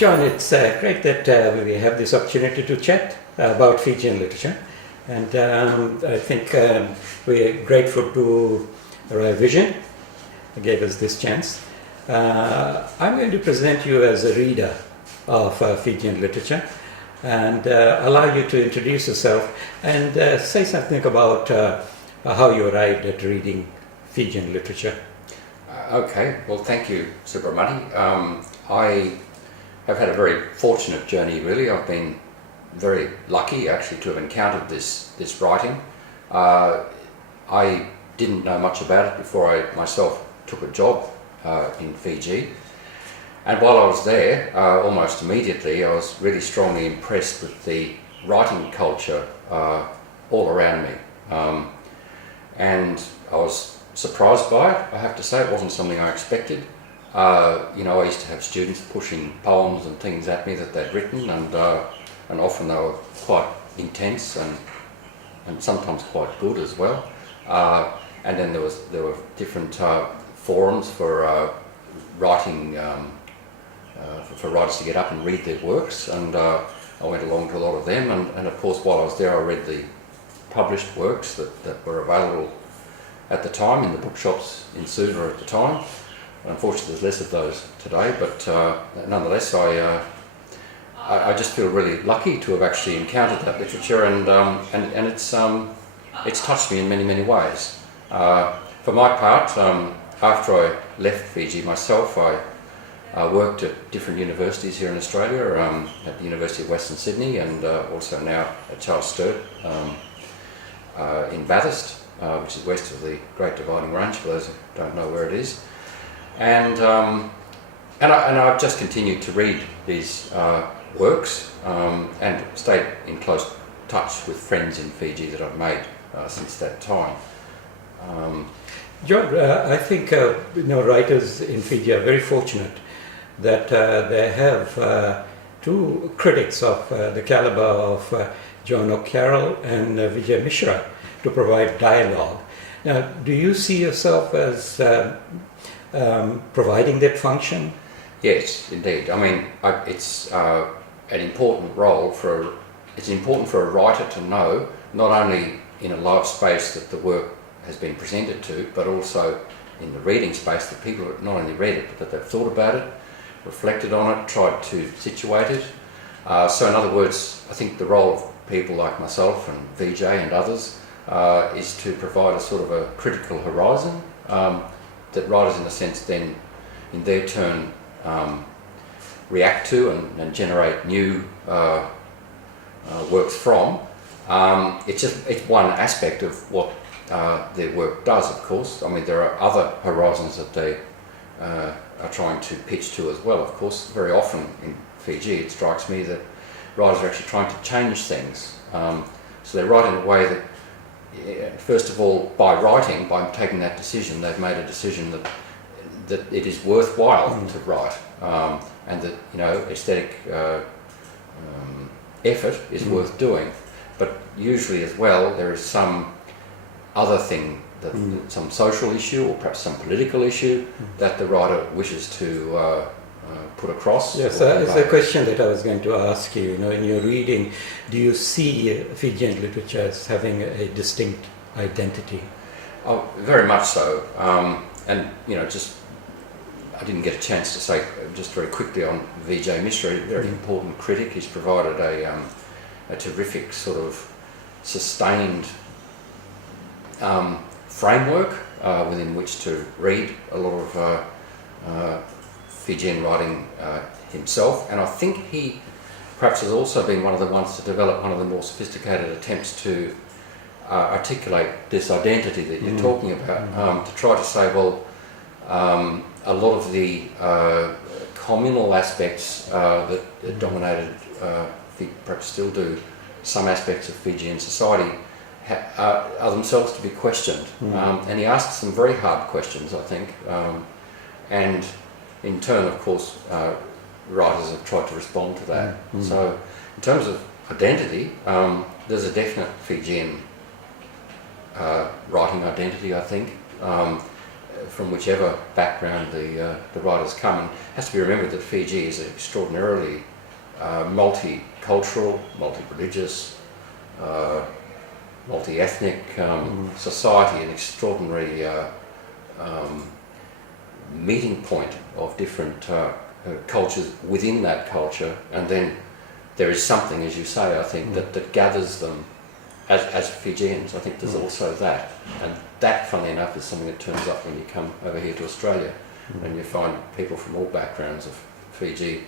John, it's great that we have this opportunity to chat about Fijian literature, and I think we're grateful to Rai Vision who gave us this chance. I'm going to present you as a reader of Fijian literature and allow you to introduce yourself and say something about how you arrived at reading Fijian literature. Okay, well, thank you, Subramani. I have had a very fortunate journey, really. I've been very lucky, actually, to have encountered this writing. I didn't know much about it before I myself took a job in Fiji. And while I was there, almost immediately, I was really strongly impressed with the writing culture all around me. And I was surprised by it, I have to say. It wasn't something I expected. You know, I used to have students pushing poems and things at me that they'd written, and often they were quite intense and sometimes quite good as well. And then there were different forums for writing, for writers to get up and read their works, and I went along to a lot of them. And of course, while I was there, I read the published works that were available at the time in the bookshops in Suva at the time. Unfortunately, there's less of those today, but nonetheless, I just feel really lucky to have actually encountered that literature, and it's touched me in many ways. For my part, after I left Fiji myself, I worked at different universities here in Australia, at the University of Western Sydney, and also now at Charles Sturt in Bathurst, which is west of the Great Dividing Range, for those who don't know where it is. And I've just continued to read these works and stayed in close touch with friends in Fiji that I've made since that time. John, I think writers in Fiji are very fortunate that they have two critics of the caliber of John O'Carroll and Vijay Mishra to provide dialogue. Now, do you see yourself as providing that function? Yes, indeed. I mean, it's an important role it's important for a writer to know, not only in a live space that the work has been presented to, but also in the reading space that people have not only read it, but that they've thought about it, reflected on it, tried to situate it. So in other words, I think the role of people like myself and Vijay and others is to provide a sort of a critical horizon that writers, in a sense, then in their turn react to and generate new works from. It's one aspect of what their work does, of course. I mean, there are other horizons that they are trying to pitch to as well, of course. Very often in Fiji, it strikes me that writers are actually trying to change things. So they write in a way that, first of all, by taking that decision, they've made a decision that it is worthwhile to write, and that, you know, aesthetic effort is worth doing. But usually as well, there is some other thing, some social issue or perhaps some political issue that the writer wishes to put across. Yes, it's a question that I was going to ask you. You know, in your reading, do you see Fijian literature as having a distinct identity? Oh, very much so. And you know, I didn't get a chance to say just very quickly on Vijay Mishra, a very important critic. He's provided a terrific sort of sustained framework within which to read a lot of Fijian writing himself, and I think he perhaps has also been one of the ones to develop one of the more sophisticated attempts to articulate this identity that you're talking about, to try to say, well, a lot of the communal aspects that dominated, perhaps still do, some aspects of Fijian society are themselves to be questioned. And he asks some very hard questions, I think, and in turn, of course, writers have tried to respond to that. So in terms of identity, there's a definite Fijian writing identity, I think. from whichever background the writers come. And it has to be remembered that Fiji is an extraordinarily multicultural, multi-religious, multi-ethnic society, an extraordinary meeting point of different cultures within that culture, and then there is something, as you say, I think, that gathers them as Fijians. I think there's also that, and that, funnily enough, is something that turns up when you come over here to Australia, and you find people from all backgrounds of Fiji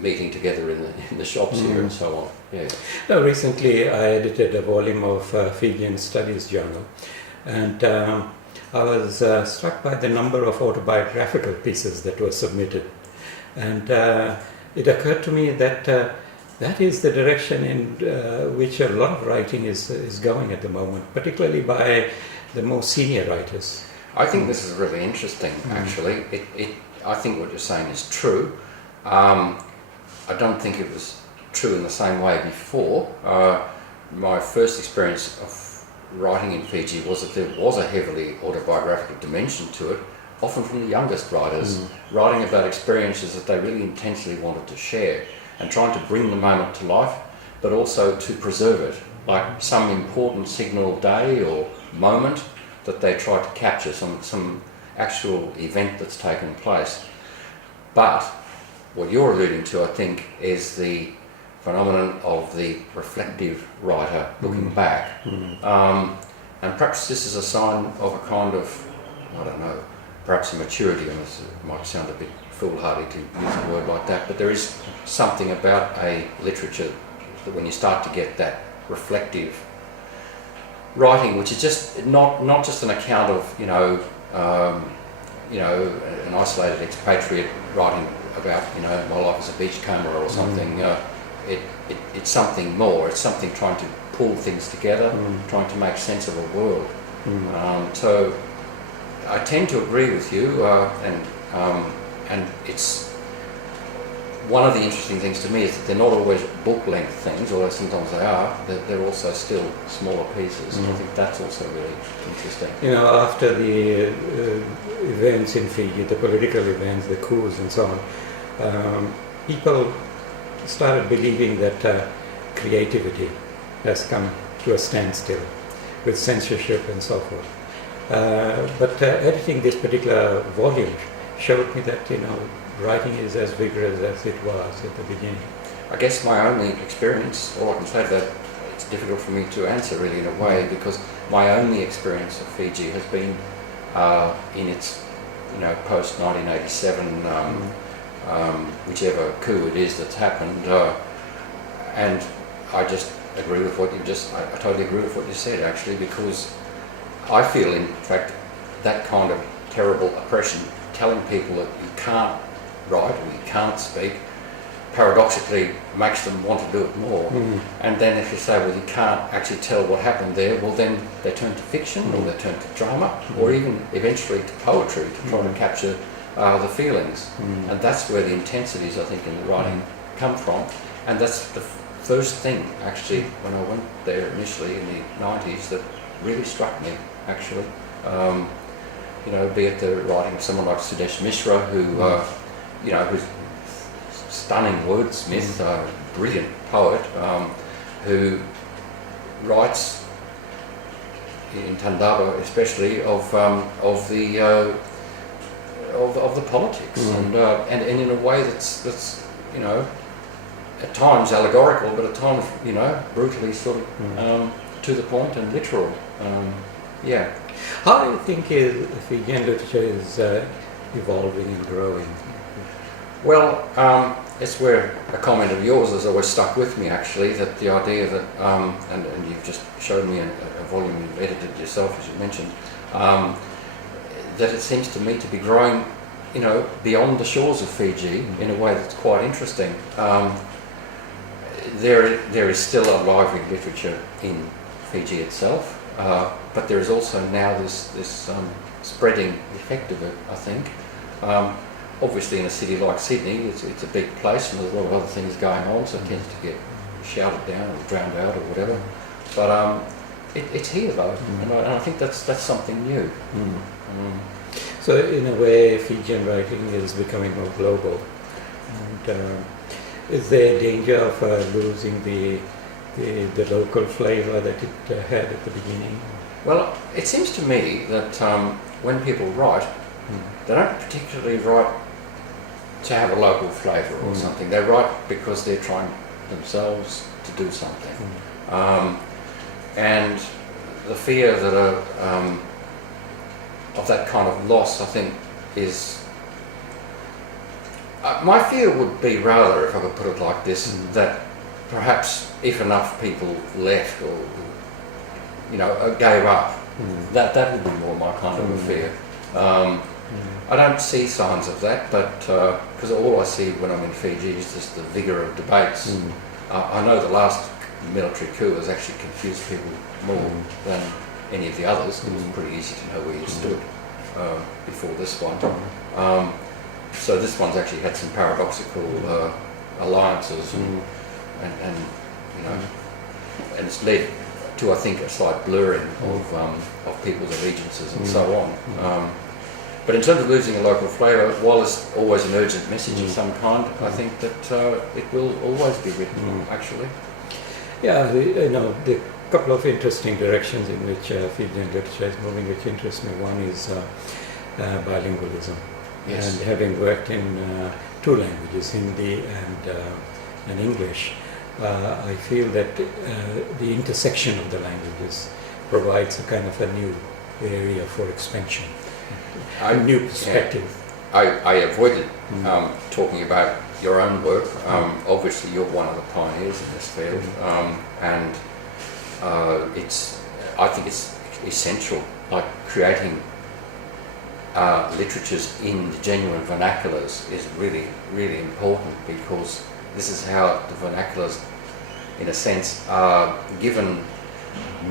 meeting together in the shops here and so on. Yeah. Now, recently I edited a volume of Fijian Studies Journal, and I was struck by the number of autobiographical pieces that were submitted, and it occurred to me that that is the direction in which a lot of writing is going at the moment, particularly by the more senior writers. I think this is really interesting, actually. I think what you're saying is true. I don't think it was true in the same way before. My first experience of writing in Fiji was that there was a heavily autobiographical dimension to it, often from the youngest writers, writing about experiences that they really intensely wanted to share and trying to bring the moment to life, but also to preserve it, like some important signal day or moment that they tried to capture, some actual event that's taken place. But what you're alluding to, I think, is the phenomenon of the reflective writer looking back. And perhaps this is a sign of a kind of, I don't know, perhaps a maturity, and it might sound a bit foolhardy to use a word like that, but there is something about a literature that when you start to get that reflective writing, which is just not just an account of, an isolated expatriate writing about, my life as a beachcomber or something. It's something more. It's something trying to pull things together, trying to make sense of a world. So I tend to agree with you, and it's one of the interesting things to me is that they're not always book-length things, although sometimes they are. They're also still smaller pieces. And I think that's also really interesting. After the events in Fiji, the political events, the coups and so on, people started believing that creativity has come to a standstill with censorship and so forth. But editing this particular volume showed me that writing is as vigorous as it was at the beginning. I guess my only experience, all I can say that it's difficult for me to answer really in a way, because my only experience of Fiji has been in its post 1987 whichever coup it is that's happened, and I just agree with what I totally agree with what you said, actually, because I feel, in fact, that kind of terrible oppression, telling people that you can't write or you can't speak, paradoxically makes them want to do it more. And then if you say, well, you can't actually tell what happened there, well, then they turn to fiction, or they turn to drama, or even eventually to poetry to try to capture the feelings. And that's where the intensities, I think, in the writing come from. And that's the first thing, actually, when I went there initially in the 90s, that really struck me, actually. Be it the writing of someone like Sudesh Mishra, who, who's stunning wordsmith, brilliant poet, who writes in Tandava, especially, of the politics, and in a way that's at times allegorical, but at times brutally sort of to the point and literal. How do you think Fijian literature is evolving and growing? Well, it's where a comment of yours has always stuck with me, actually, that the idea that, and you've just showed me a volume you've edited yourself, as you mentioned, that it seems to me to be growing, beyond the shores of Fiji in a way that's quite interesting. There is still a lively literature in Fiji itself, but there is also now this spreading effect of it, I think. Obviously in a city like Sydney, it's a big place and there's a lot of other things going on, so it tends to get shouted down or drowned out or whatever. But it's here though, and I think that's something new. So in a way, Fijian writing is becoming more global. And is there a danger of losing the local flavor that it had at the beginning? Well, it seems to me that when people write, they don't particularly write to have a local flavour or something. They write because they're trying themselves to do something. And the fear that of that kind of loss, I think, is... my fear would be rather, if I could put it like this, that perhaps if enough people left or, you know, gave up, that would be more my kind of a fear. I don't see signs of that, but because all I see when I'm in Fiji is just the vigour of debates. I know the last military coup has actually confused people more than any of the others. It was pretty easy to know where you stood before this one. So this one's actually had some paradoxical alliances and you know, and it's led to, I think, a slight blurring of people's allegiances and so on. But in terms of losing a local flavour, while it's always an urgent message of some kind, I think that it will always be written, actually. Yeah, you know, the couple of interesting directions in which Fijian literature is moving, which interests me. One is bilingualism. Yes. And having worked in two languages, Hindi and English, I feel that the intersection of the languages provides a kind of a new area for expansion, a new perspective. Yeah. I avoided talking about your own work. Obviously, you're one of the pioneers in this field, and I think it's essential, like creating literatures in the genuine vernaculars is really, really important, because this is how the vernaculars, in a sense, are given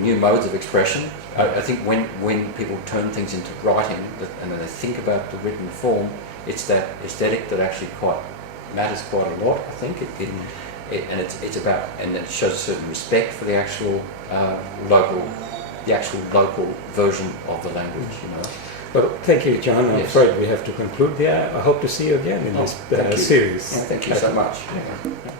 new modes of expression. I think when people turn things into writing and then they think about the written form, it's that aesthetic that actually matters quite a lot. I think and it's about, and it shows a certain respect for the actual local version of the language. You know. Well, thank you, John. I'm Yes. afraid we have to conclude there. I hope to see you again in this Thank you. series. Thank you so much. Yeah.